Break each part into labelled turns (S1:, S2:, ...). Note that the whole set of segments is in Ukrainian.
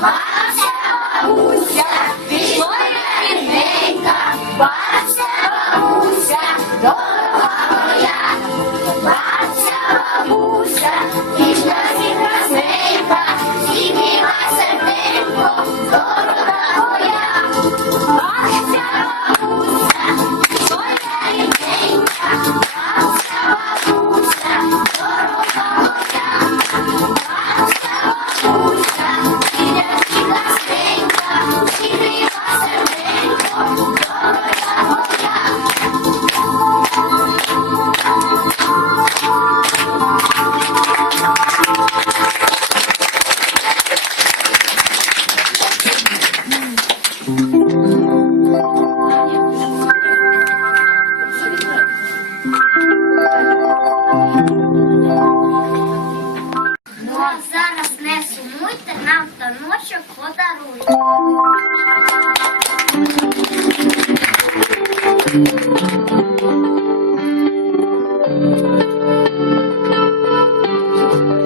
S1: Faça é a luz. Thank you.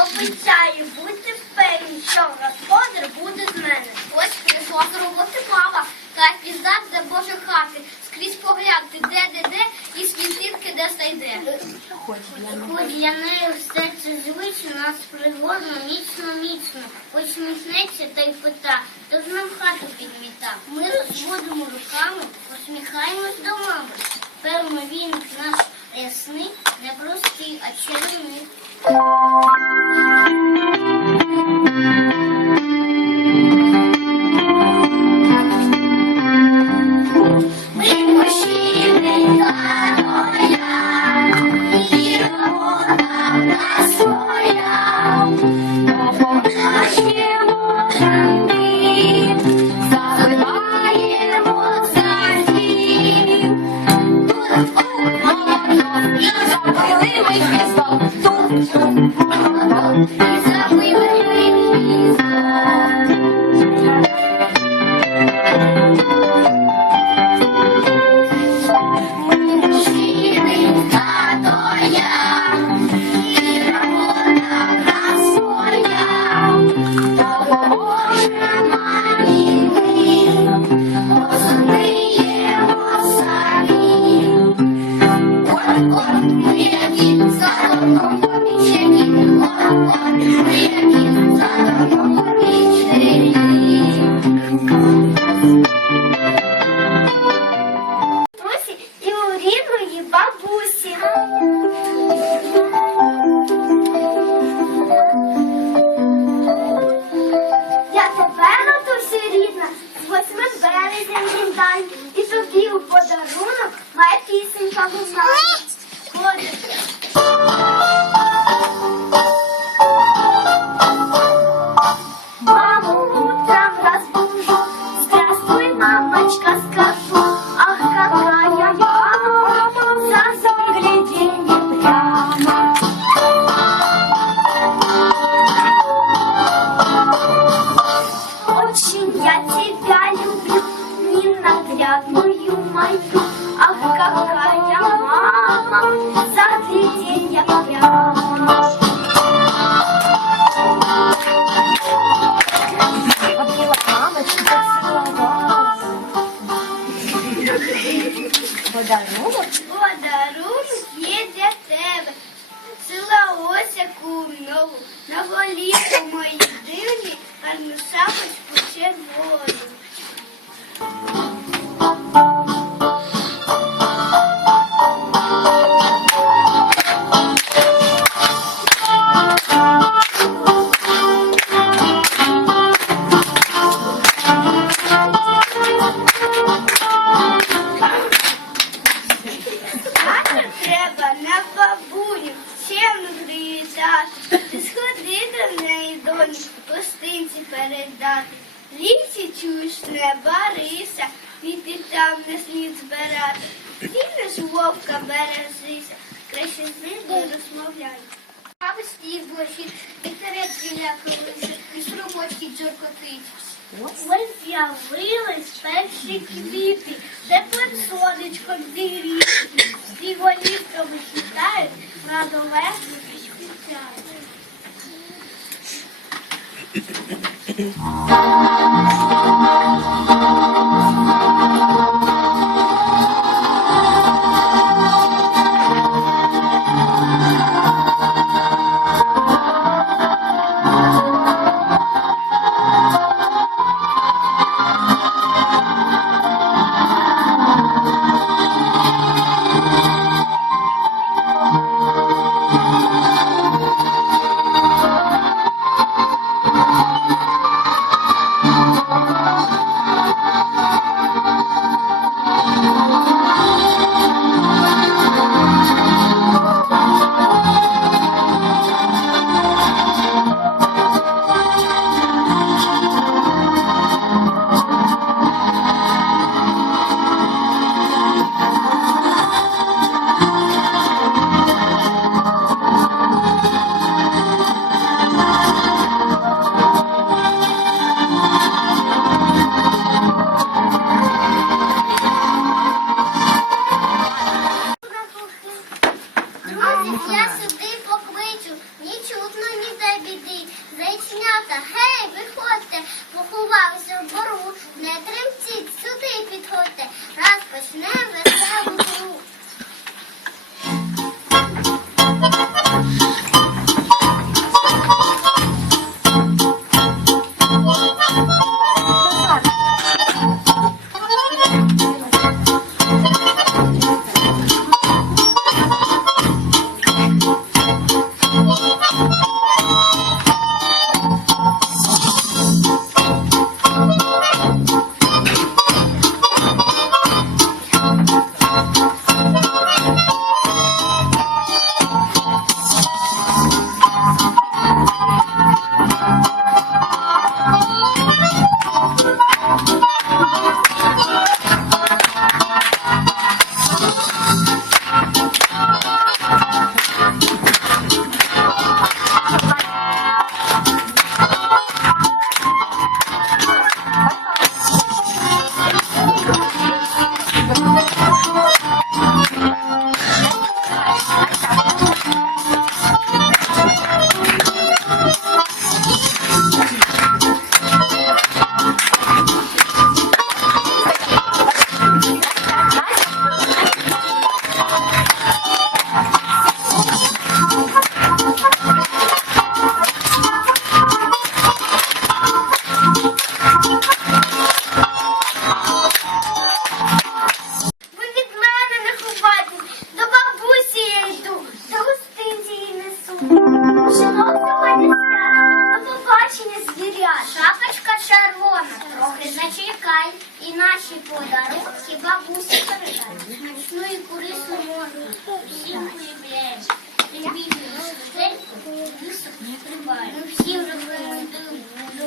S1: Обіцяю бути впевнені, що господар буде з мене. Ось прийшла з роботи баба, та піздак за Божі хати. Скрізь поглянути, де, де, де, і світинки де сайде. Хоч для неї все це звично, нас пригодно, міцно, міцно. Посміхнеться та й пита, то з нам хату підміта. Ми розводимо руками, посміхаємось до мами. Певно, він наш ясний, не простий, а чарівний. девочка с ах, какая она, за загляденье прямо. Очень я тебя люблю, ненаглядную мою, ах, какая мама, загляденье прямо. ডালমুট не барися, квіти там не слід збирати. Ти ж вовка бережися, краще з ним не розмовляй. Стіг блохід, вітерець біля колиси, і струмочки джоркотить. Ось з'явились перші квіти, теплим сонечком зігріти. Всі голівками хитають, радовесно співчають. Друзі,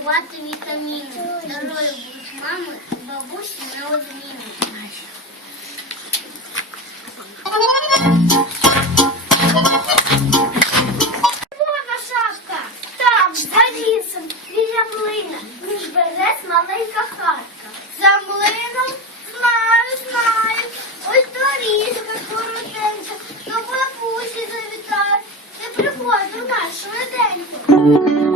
S1: вживати вітаміни. Здоров'я будуть мами, бабусі неодмінно. Вона шапка. Там, за лісом, біля млина, між берез маленька хатка. За млином знаю, знаю. Ось доріжка коротенька, до бабусі завітаю. Ти приходь до нас швиденько.